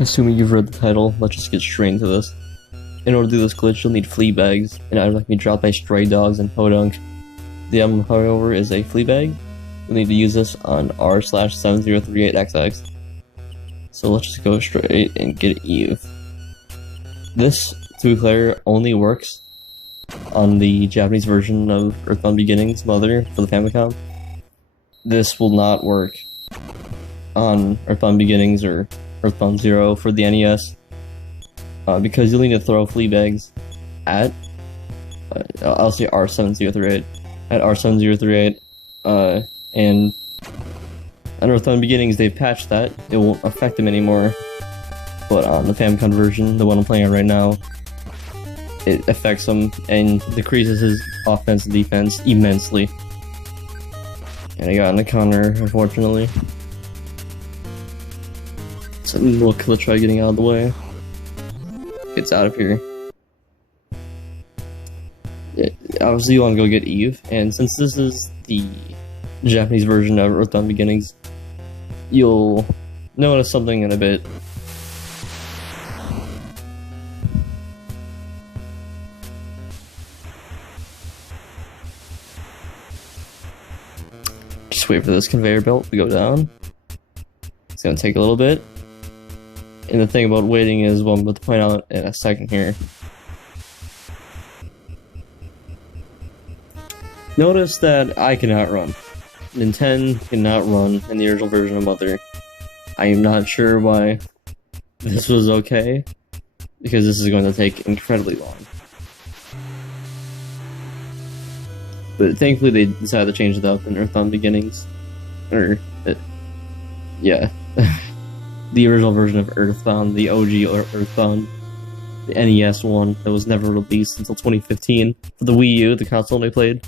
Assuming you've read the title, let's just get straight into this. In order to do this glitch, you'll need flea bags, and items that can be dropped by stray dogs and podunk. The item, however, is a flea bag. You'll need to use this on r/7038xx. So let's just go straight and get Eve. This, to be clear, only works on the Japanese version of EarthBound Beginnings Mother for the Famicom. This will not work on EarthBound Beginnings or EarthBound Zero for the NES, because you'll need to throw flea bags at, I'll say R7038, at R7038, and on EarthBound Beginnings they've patched that, it won't affect them anymore, but on the Famicom version, the one I'm playing on right now, it affects him and decreases his offense and defense immensely. And I got an encounter, unfortunately. So we'll try getting out of the way. It's out of here. Obviously you want to go get Eve, and since this is the Japanese version of EarthBound Beginnings, you'll notice something in a bit. Just wait for this conveyor belt to go down. It's gonna take a little bit. And the thing about waiting is what I'm about to point out in a second here. Notice that I cannot run. Nintendo cannot run in the original version of Mother. I am not sure why this was okay, because this is going to take incredibly long. But thankfully they decided to change it up in EarthBound Beginnings. Yeah. The original version of EarthBound, the OG EarthBound, the NES one that was never released until 2015 for the Wii U, the console they played.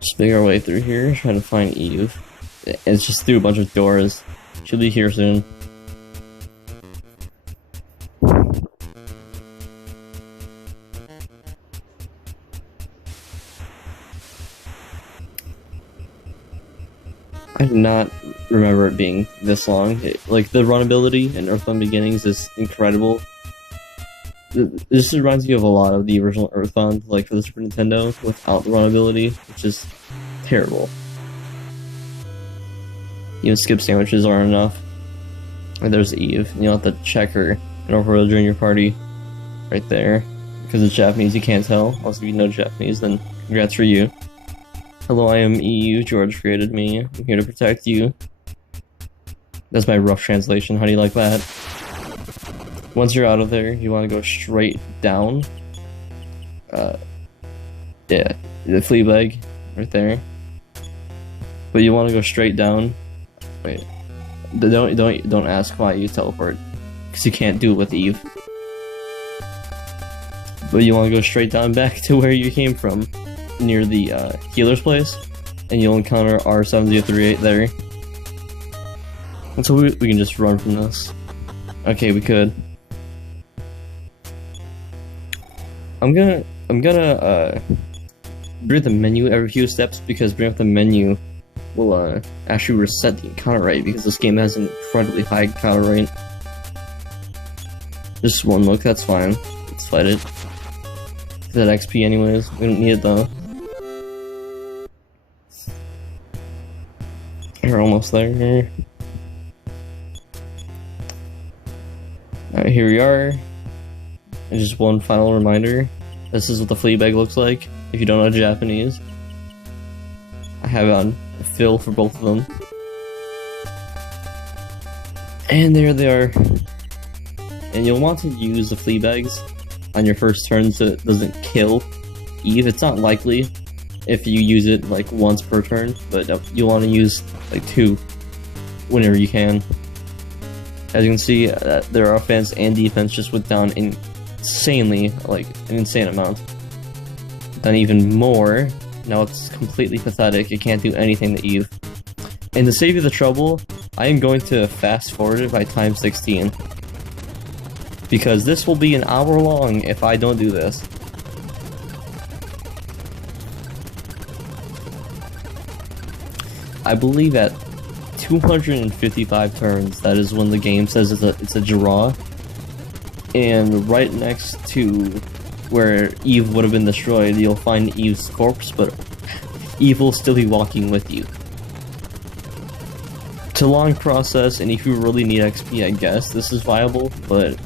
Just make our way through here, trying to find Eve. It's just through a bunch of doors. She'll be here soon. I do not remember it being this long. Like, the run ability in EarthBound Beginnings is incredible. This reminds me of a lot of the original EarthBound, like for the Super Nintendo, without the run ability, which is terrible. Even skip sandwiches aren't enough. And there's Eve, and you'll have to check her in order to join your party. Right there. Because it's Japanese, you can't tell. Also, if you know Japanese, then congrats for you. Hello, I am EU. George created me. I'm here to protect you. That's my rough translation. How do you like that? Once you're out of there, you want to go straight down. Yeah, the flea bag right there. But you want to go straight down. Wait, don't ask why you teleport, because you can't do it with Eve. But you want to go straight down back to where you came from, near the healer's place, and you'll encounter R7038 there. And so we can just run from this. Okay, we could. I'm gonna bring up the menu every few steps, because bringing up the menu will actually reset the encounter rate, because this game has an incredibly high encounter rate. Just one look, that's fine. Let's fight it. That XP anyways, we don't need it though. We're almost there. Alright, here we are. And just one final reminder. This is what the flea bag looks like, if you don't know Japanese. I have it on fill for both of them. And there they are. And you'll want to use the flea bags on your first turn so it doesn't kill Eve. It's not likely if you use it like once per turn, but you'll want to use like 2 whenever you can. As you can see, their offense and defense just went down insanely, like an insane amount. Then even more, now it's completely pathetic. It can't do anything to Eve. And to save you the trouble, I am going to fast forward it by time 16. Because this will be an hour long if I don't do this. I believe at 255 turns, that is when the game says it's a draw. And right next to where Eve would have been destroyed, you'll find Eve's corpse, but Eve will still be walking with you. It's a long process, and if you really need XP, I guess this is viable, but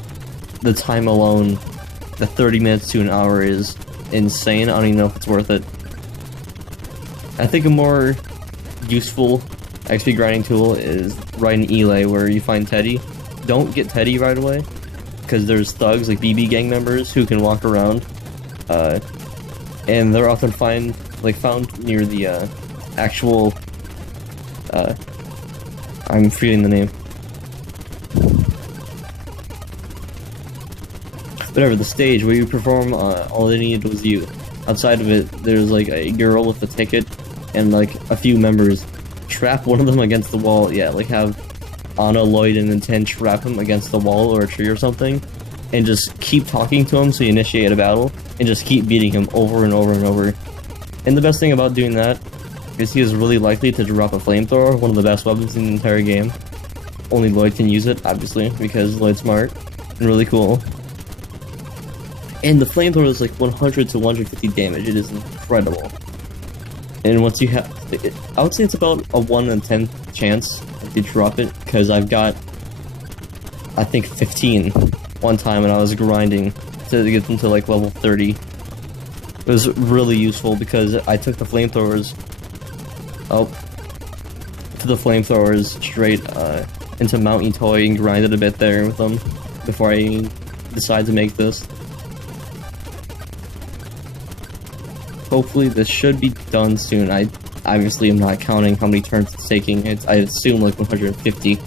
the time alone, the 30 minutes to an hour is insane. I don't even know if it's worth it. I think a more useful XP grinding tool is riding Ellay, where you find Teddy. Don't get Teddy right away, because there's thugs like BB gang members who can walk around, and they're often found near the actual. I'm forgetting the name. Whatever, the stage where you perform, all they needed was you. Outside of it, there's like a girl with a ticket and like a few members. Trap one of them against the wall, yeah, like have Anna, Lloyd, and then 10 trap him against the wall or a tree or something, and just keep talking to him so you initiate a battle, and just keep beating him over and over and over. And the best thing about doing that is he is really likely to drop a flamethrower, one of the best weapons in the entire game. Only Lloyd can use it, obviously, because Lloyd's smart and really cool. And the flamethrower is like 100 to 150 damage, it is incredible. And once you have, I would say it's about a 1 in 10 chance if you drop it, because I've got, I think 15 one time when I was grinding to get them to like level 30. It was really useful because I took the flamethrowers straight into Mount Itoi and grinded a bit there with them before I decided to make this. Hopefully this should be done soon. I obviously am not counting how many turns it's taking. I assume like 150.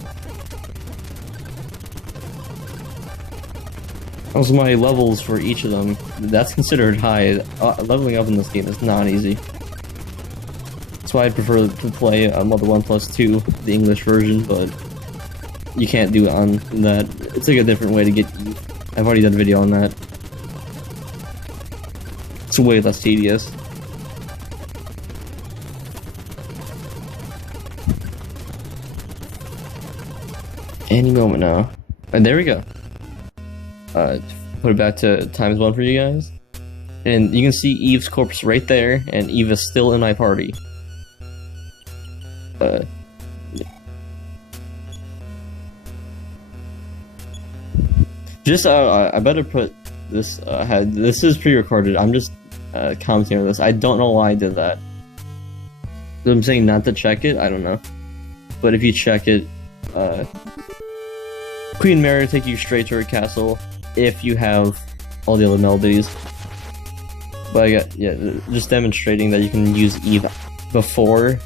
Also, my levels for each of them, that's considered high. Leveling up in this game is not easy. That's why I prefer to play Mother 1+2, the English version, but you can't do it on that. It's like a different way to get Eve. I've already done a video on that. It's way less tedious. Any moment now. And there we go. Put it back to ×1 for you guys. And you can see Eve's corpse right there, and Eve is still in my party. I better put this, this is pre-recorded, I'm just commenting on this. I don't know why I did that. I'm saying not to check it, I don't know. But if you check it, Queen Mary will take you straight to her castle if you have all the other melodies. But yeah, just demonstrating that you can use Eve before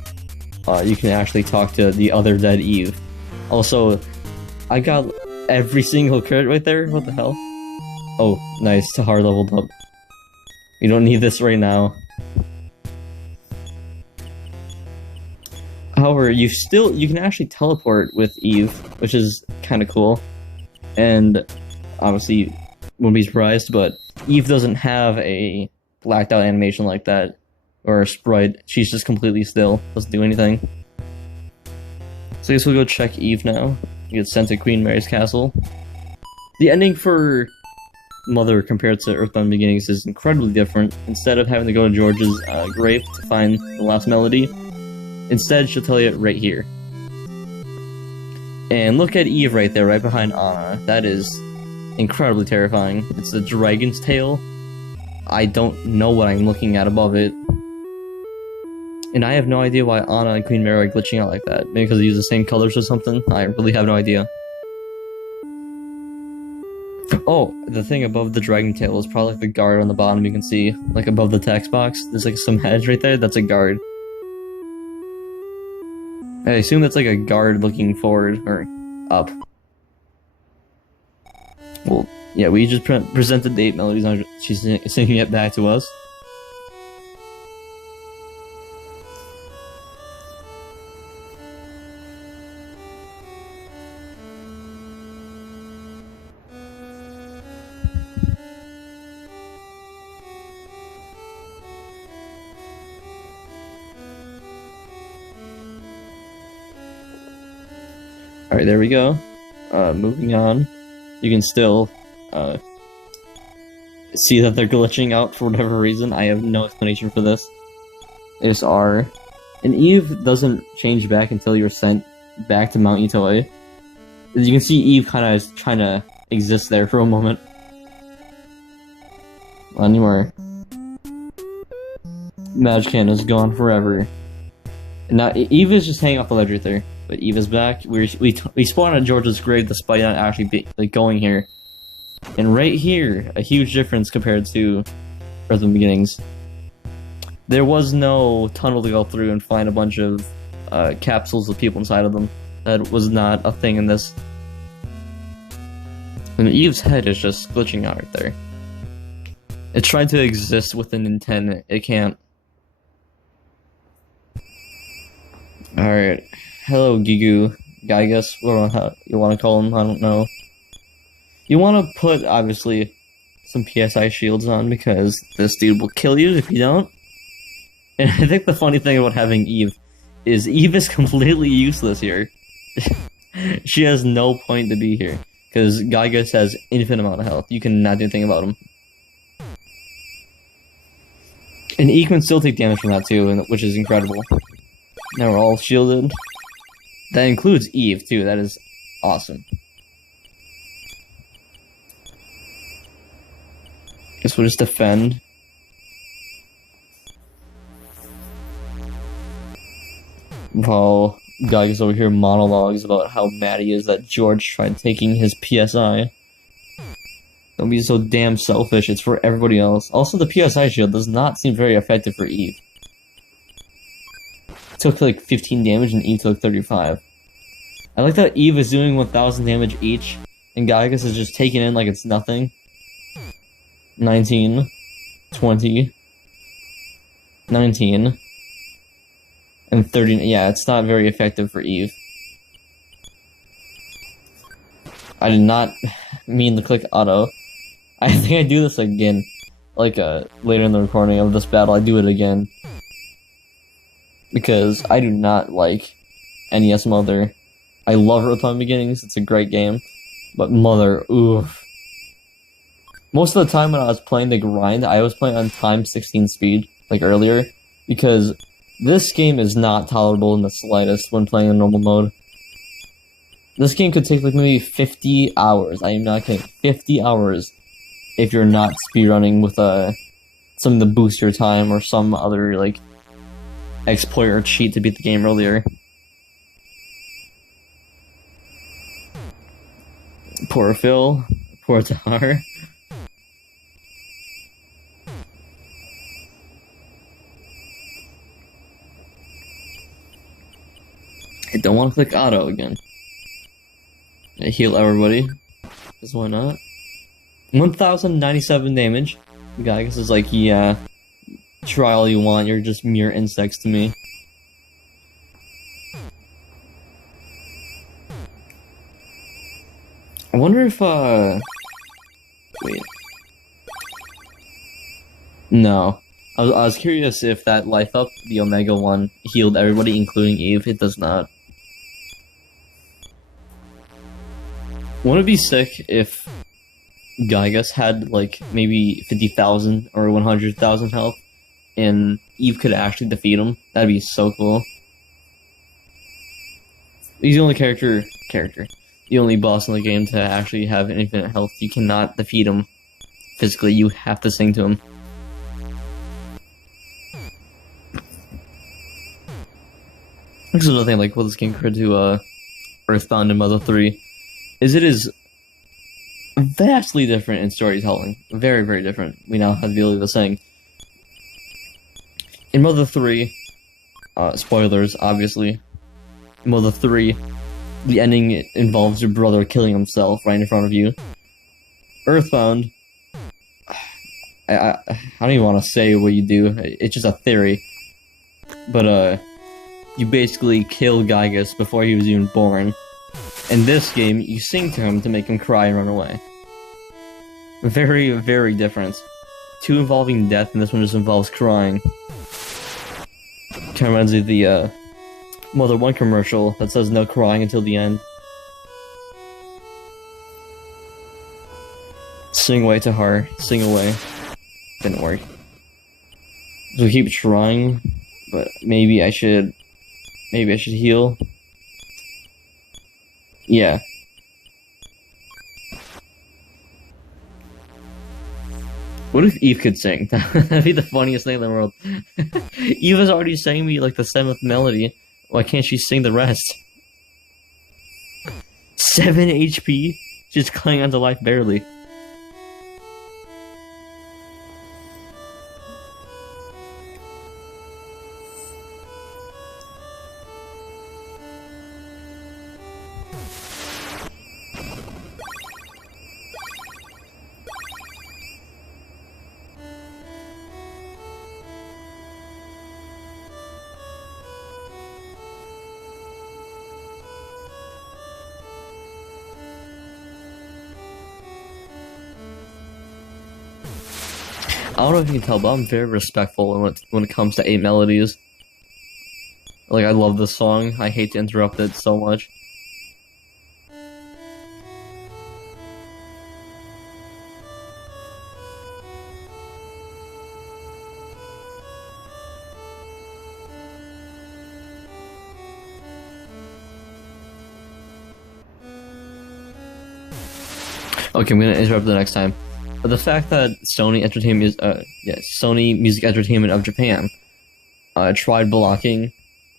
you can actually talk to the other dead Eve. Also, I got every single crit right there. What the hell? Oh, nice. Tahar leveled up. We don't need this right now. However, you can actually teleport with Eve, which is kind of cool. And obviously, won't be surprised, but Eve doesn't have a blacked out animation like that, or a sprite. She's just completely still, doesn't do anything. So I guess we'll go check Eve now. You get sent to Queen Mary's castle. The ending for Mother compared to EarthBound Beginnings is incredibly different. Instead of having to go to George's grave to find the last melody, instead she'll tell you it right here. And look at Eve right there, right behind Anna. That is incredibly terrifying. It's the dragon's tail. I don't know what I'm looking at above it. And I have no idea why Anna and Queen Mary are glitching out like that. Maybe because they use the same colors or something? I really have no idea. Oh, the thing above the dragon tail is probably like the guard on the bottom you can see. Like above the text box, there's like some heads right there, that's a guard. I assume that's like a guard looking forward, or up. Well, yeah, we just presented the 8 melodies, and she's singing it back to us. Alright, there we go. Moving on. You can still, see that they're glitching out for whatever reason. I have no explanation for this. They just are. And Eve doesn't change back until you're sent back to Mount Itoi. As you can see, Eve kind of is trying to exist there for a moment. Anymore. Magicant is gone forever. And now Eve is just hanging off the ledge right there. But Eve is back. We spawned at George's grave despite not actually going here. And right here, a huge difference compared to EarthBound Beginnings. There was no tunnel to go through and find a bunch of capsules with people inside of them. That was not a thing in this. And Eve's head is just glitching out right there. It's trying to exist within intent. It can't. Alright. Hello, Giygas, whatever you want to call him, I don't know. You want to put, obviously, some PSI shields on, because this dude will kill you if you don't. And I think the funny thing about having Eve is completely useless here. She has no point to be here, because Giygas has infinite amount of health. You cannot do anything about him. And Eve can still take damage from that too, which is incredible. Now we're all shielded. That includes Eve too, that is awesome. Guess we'll just defend. While Giygas over here monologues about how mad he is that George tried taking his PSI. Don't be so damn selfish, it's for everybody else. Also, the PSI shield does not seem very effective for Eve. It took like 15 damage and Eve took 35. I like that Eve is doing 1000 damage each, and Giygas is just taking in like it's nothing. 19, 20, 19, and 30. Yeah, it's not very effective for Eve. I did not mean to click auto. I think I do this again, like later in the recording of this battle, I do it again. Because I do not like NES Mother. I love EarthBound Beginnings, it's a great game. But Mother, oof. Most of the time when I was playing the grind, I was playing on times 16 speed, like earlier. Because this game is not tolerable in the slightest when playing in normal mode. This game could take like maybe 50 hours, I am not kidding, 50 hours. If you're not speedrunning with something to boost your time or some other like exploit or cheat to beat the game earlier. Poor Phil, poor Tar. I don't want to click auto again. I heal everybody, because why not? 1097 damage. Giygas is like, yeah, try all you want, you're just mere insects to me. I wonder if, wait. No. I was curious if that life up, the Omega one, healed everybody, including Eve. It does not. Wouldn't it be sick if Giygas had like maybe 50,000 or 100,000 health and Eve could actually defeat him? That'd be so cool. He's the only the only boss in the game to actually have infinite health. You cannot defeat him physically, you have to sing to him. This is another thing like what this game compared to EarthBound and Mother 3 is it is vastly different in storytelling. Very, very different. We now have the ability to sing. In Mother 3, spoilers, obviously. In Mother 3, the ending involves your brother killing himself right in front of you. EarthBound, I don't even want to say what you do. It's just a theory. But, you basically kill Giygas before he was even born. In this game, you sing to him to make him cry and run away. Very, very different. Two involving death, and this one just involves crying. Kind of reminds me of the Mother 1 commercial that says no crying until the end. Sing away to her. Sing away. Didn't work. So we keep trying, but maybe I should heal. Yeah. What if Eve could sing? That'd be the funniest thing in the world. Eve has already sang me like the 7th melody. Why can't she sing the rest? 7 HP? She's clinging onto life barely. I don't know if you can tell, but I'm very respectful when it comes to 8 melodies. Like, I love this song. I hate to interrupt it so much. Okay, I'm gonna interrupt the next time. But the fact that Sony Music Entertainment of Japan tried blocking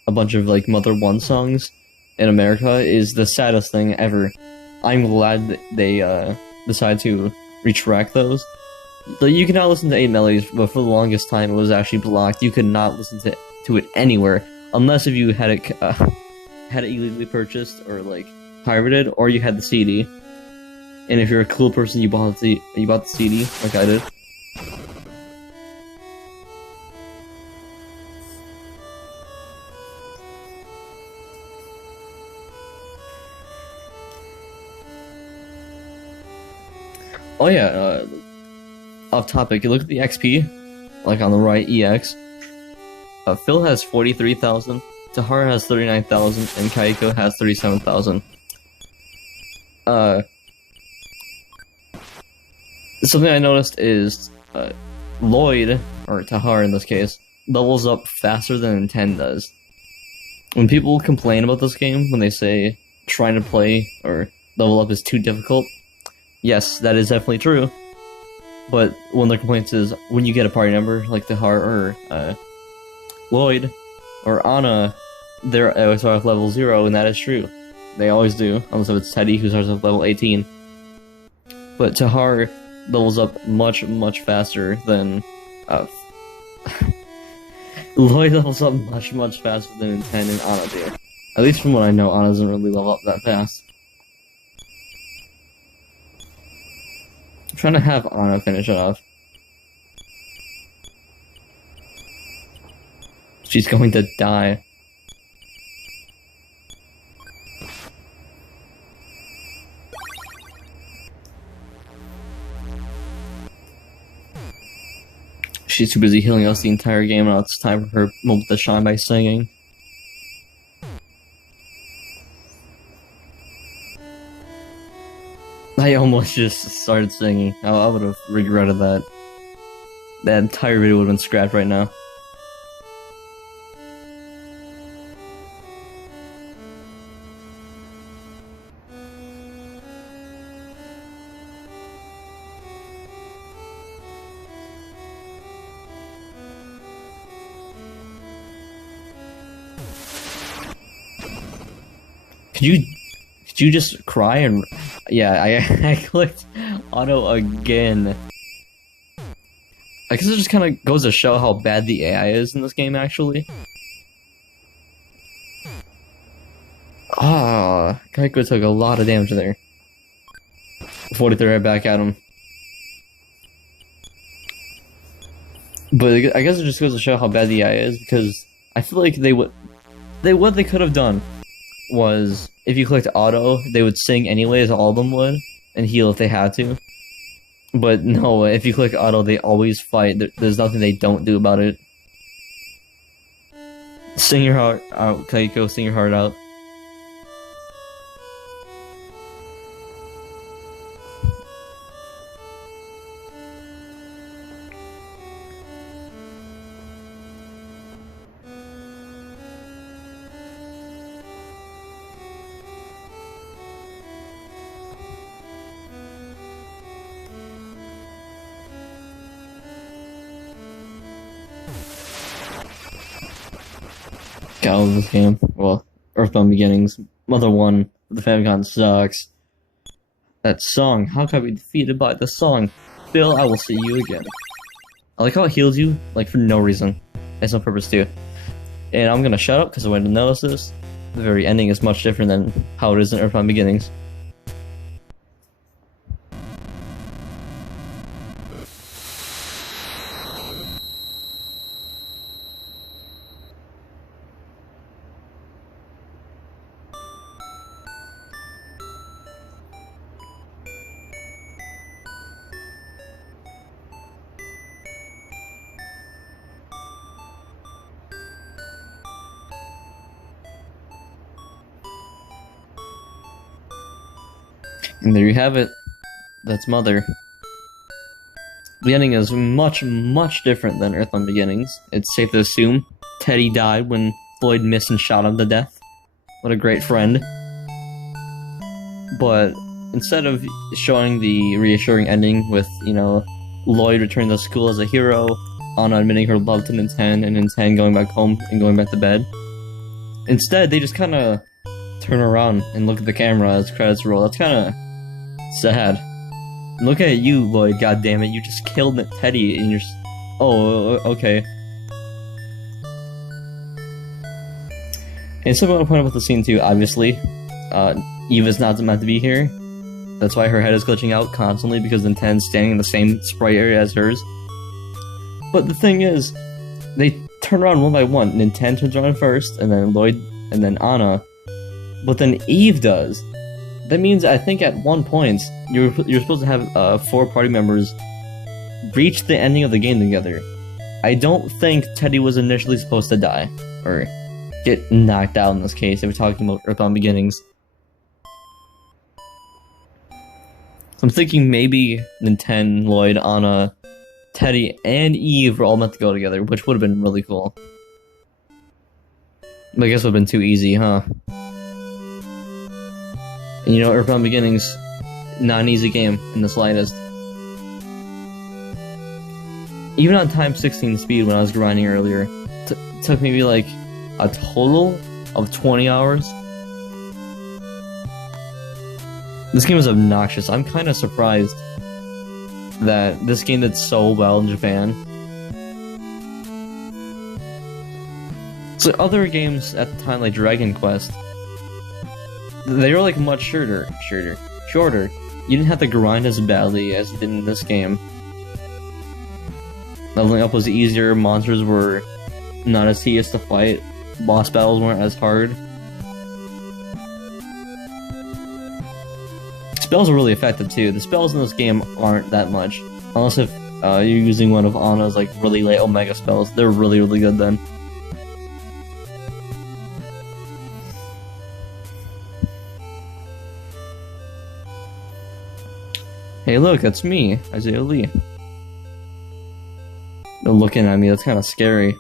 a bunch of like Mother 1 songs in America is the saddest thing ever. I'm glad that they decided to retract those. So you can now listen to 8 melodies, but for the longest time it was actually blocked. You could not listen to it anywhere unless if you had it illegally purchased or like pirated, or you had the CD. And if you're a cool person, you bought the CD, like I did. Oh yeah, off topic, you look at the XP, like on the right, EX. Phil has 43,000, Tahara has 39,000, and Kaiko has 37,000. Something I noticed is Lloyd, or Tahar in this case, levels up faster than 10 does. When people complain about this game, when they say trying to play or level up is too difficult, yes, that is definitely true. But one of their complaints is when you get a party member like Tahar or Lloyd or Anna, they always start off level 0, and that is true. They always do, unless if it's Teddy who starts off level 18. But Tahar levels up much faster than Lloyd levels up much faster than 10 and Anna do. At least from what I know, Anna doesn't really level up that fast. I'm trying to have Anna finish it off. She's going to die. She's too busy healing us the entire game, and now it's time for her moment to shine by singing. I almost just started singing. I would have regretted that. That entire video would have been scrapped right now. Could you just cry and... Yeah, I clicked auto again. I guess it just kind of goes to show how bad the AI is in this game, actually. Ah, Kaiko took a lot of damage there. 43 right back at him. But I guess it just goes to show how bad the AI is, because I feel like what they could have done was, if you clicked auto, they would sing anyways, all of them would, and heal if they had to. But no, if you click auto, they always fight. There's nothing they don't do about it. Sing your heart out, Kaiko, sing your heart out. God, I love this game. Well, EarthBound Beginnings. Mother 1. The Famicom sucks. That song. How can I be defeated by the song? Bill, I will see you again. I like how it heals you, like, for no reason. It has no purpose to. And I'm gonna shut up because I wanted to notice this. The very ending is much different than how it is in EarthBound Beginnings. And there you have it. That's Mother. The ending is much, much different than EarthBound Beginnings. It's safe to assume Teddy died when Lloyd missed and shot him to death. What a great friend. But instead of showing the reassuring ending with, you know, Lloyd returning to school as a hero, Anna admitting her love to Nintendo, and Nintendo going back home and going back to bed, instead they just kind of turn around and look at the camera as credits roll. That's kind of sad. Look at you, Lloyd, goddammit. You just killed Teddy and you're just... Oh, okay. And something I want to point out about the scene too, obviously. Eva's not meant to be here. That's why her head is glitching out constantly, because Nintendo's standing in the same sprite area as hers. But the thing is, they turn around one by one. Nintendo turns around first, and then Lloyd, and then Anna. But then Eve does. That means, I think at one point, you're supposed to have 4 party members reach the ending of the game together. I don't think Teddy was initially supposed to die, or get knocked out in this case, if we're talking about EarthBound Beginnings. So I'm thinking maybe Nintendo, Lloyd, Anna, Teddy, and Eve were all meant to go together, which would have been really cool. But I guess it would have been too easy, huh? And you know, EarthBound Beginnings, not an easy game in the slightest. Even on time 16 speed when I was grinding earlier, took maybe like a total of 20 hours. This game is obnoxious. I'm kind of surprised that this game did so well in Japan. So other games at the time, like Dragon Quest, they were like much shorter. You didn't have to grind as badly as you did in this game. Leveling up was easier, monsters were not as tedious to fight, boss battles weren't as hard. Spells are really effective too. The spells in this game aren't that much. Unless if you're using one of Anna's like really late Omega spells. They're really, really good then. Hey look, that's me, Isaiah Lee. They're looking at me, that's kind of scary.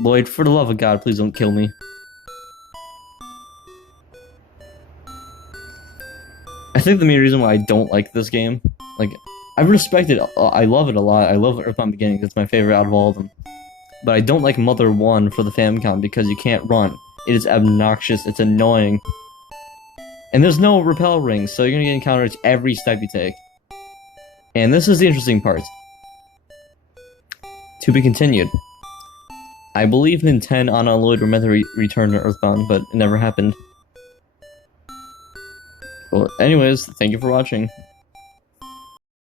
Lloyd, for the love of God, please don't kill me. I think the main reason why I don't like this game, like, I respect it, I love it a lot, I love EarthBound Beginnings, it's my favorite out of all of them. But I don't like Mother 1 for the Famicom because you can't run. It is obnoxious, it's annoying. And there's no repel rings, so you're gonna get encountered every step you take. And this is the interesting part. To be continued. I believe Nintendo, Anna, and Lloyd were meant to return to EarthBound, but it never happened. Well, anyways, thank you for watching.